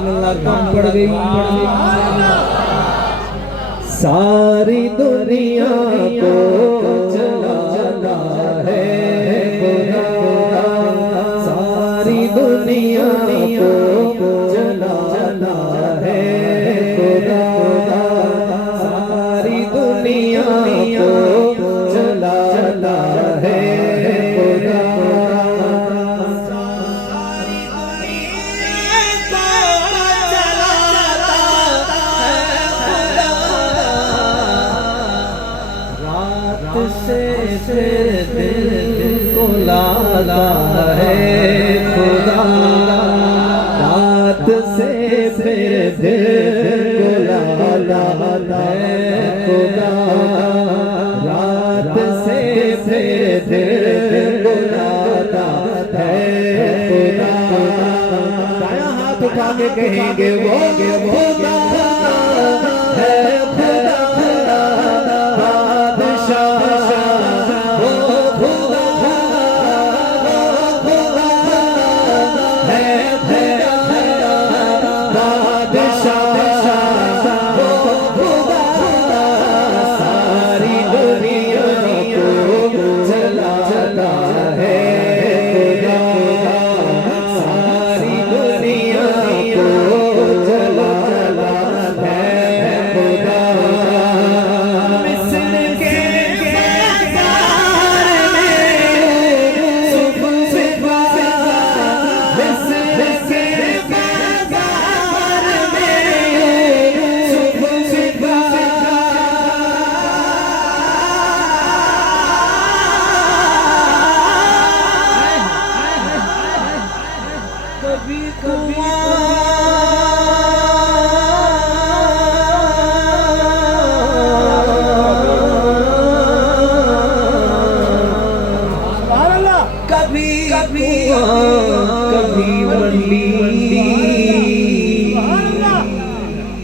कम पड़ गई। सारी दुनिया को चलाना है खुदा, सारी दुनिया को चलाना है खुदा, सारी दुनिया को चलाना है खुदा। से दिल को लाला है खुदा, रात से फिर दिल को लाला है खुदा, रात से फिर दिल को लाला है खुदा। दायां हाथ उठा के कहेंगे वो खुदा है खुदा,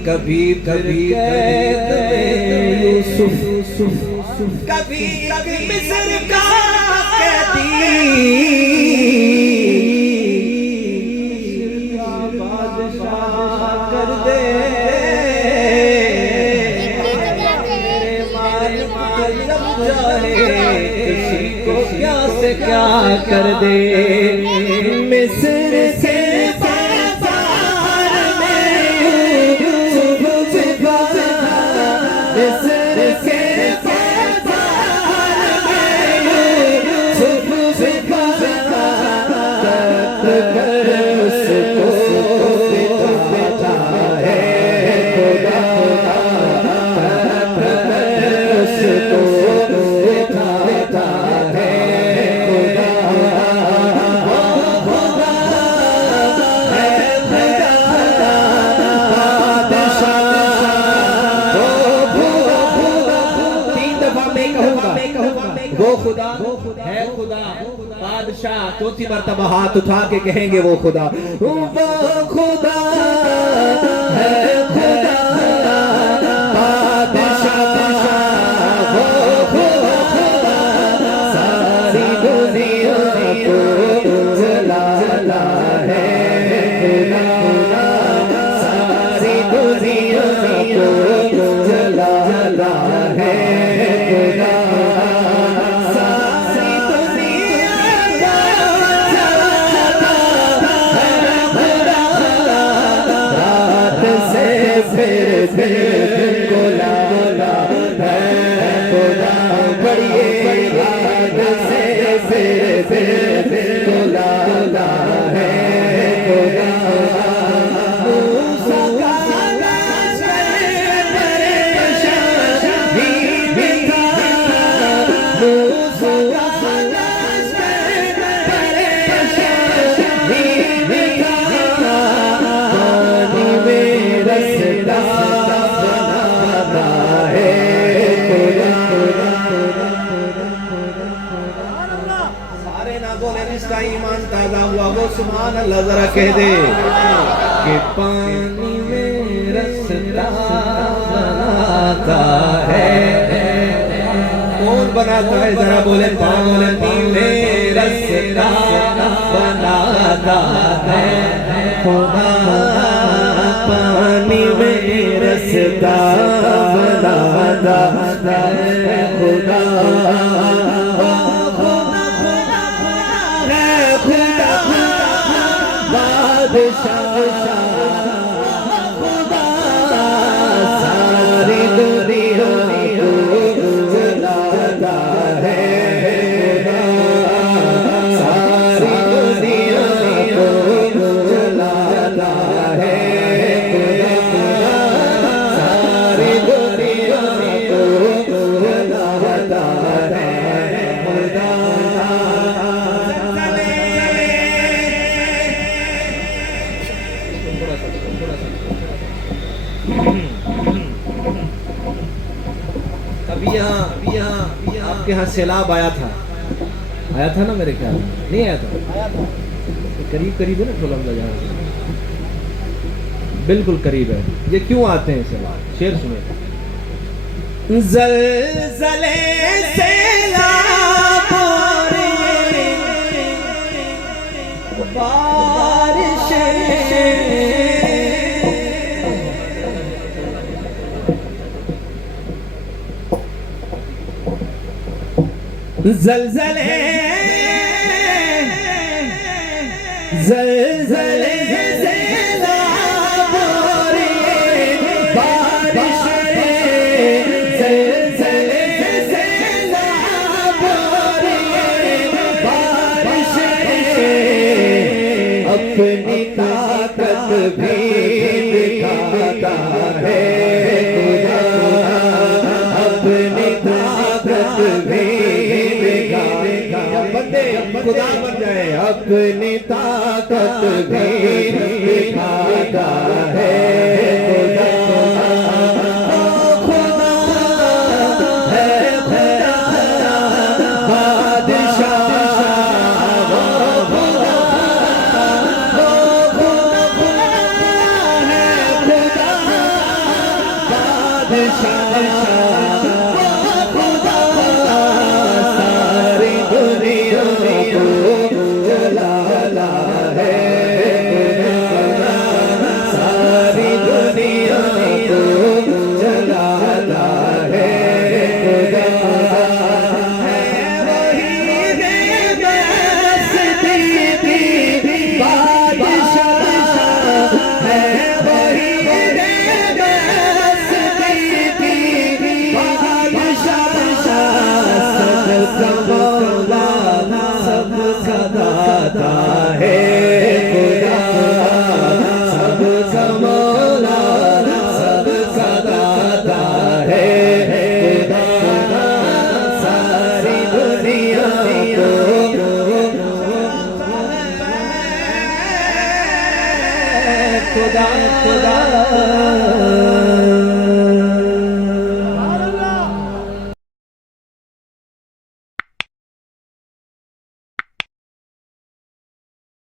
कभी कभी कैद में यूसुफ, कभी मिस्र का कैदी, बादशाह कर दे माल जब चाहे, किसी को क्या से क्या कर दे। मिस्र से वो खुदा है खुदा बादशाह, चौथी मर्तबा हाथ उठा के कहेंगे वो खुदा, वो खुदा है खुदा बादशाह, वो खुदा सारी दुनिया को चलाना है खुदा, सारी दुनिया को चलाना है खुदा। फिर को लाला है खुदा, बड़िए रात से फिर को लाला है खुदा। मूसा का लश्कर परेशान भी था, मूसा का लश्कर परेशान भी था, पानी में रसदा जिसका ईमान ताजा हुआ वो सुभान अल्लाह जरा कह दे कि पानी में रसदा बनाता है। कौन बनाता है जरा बोले, पानी में रसदा बनाता है खुदा। पानी में रसता बनाता है खुदा, बादशाह खुदा सारी दुनिया को जलाता है, सारी दुनिया को जलाता है, सारी दुनिया को जलाता है खुदा। अभी यहाँ आपके यहाँ सैलाब आया था ना, मेरे ख्याल में नहीं आया था, करीब करीब है ना कोलंबा, जहाँ बिल्कुल करीब है। ये क्यों आते हैं सैलाब? शेर सुने। ज़लज़ले सैलाब बारिश ज़लज़ले ज़लज़ले सैलाब बारिश, ज़लज़ले सैलाब बारिश, अपनी ताकत भी दिखाता है खुदा, अपनी ताकत भी खुदा बन जाए, अपनी ताकत भी दिखाता है खुदा, खुदा है खुदा बादशाह, खुदा है खुदा बादशाह, खुदा खुदा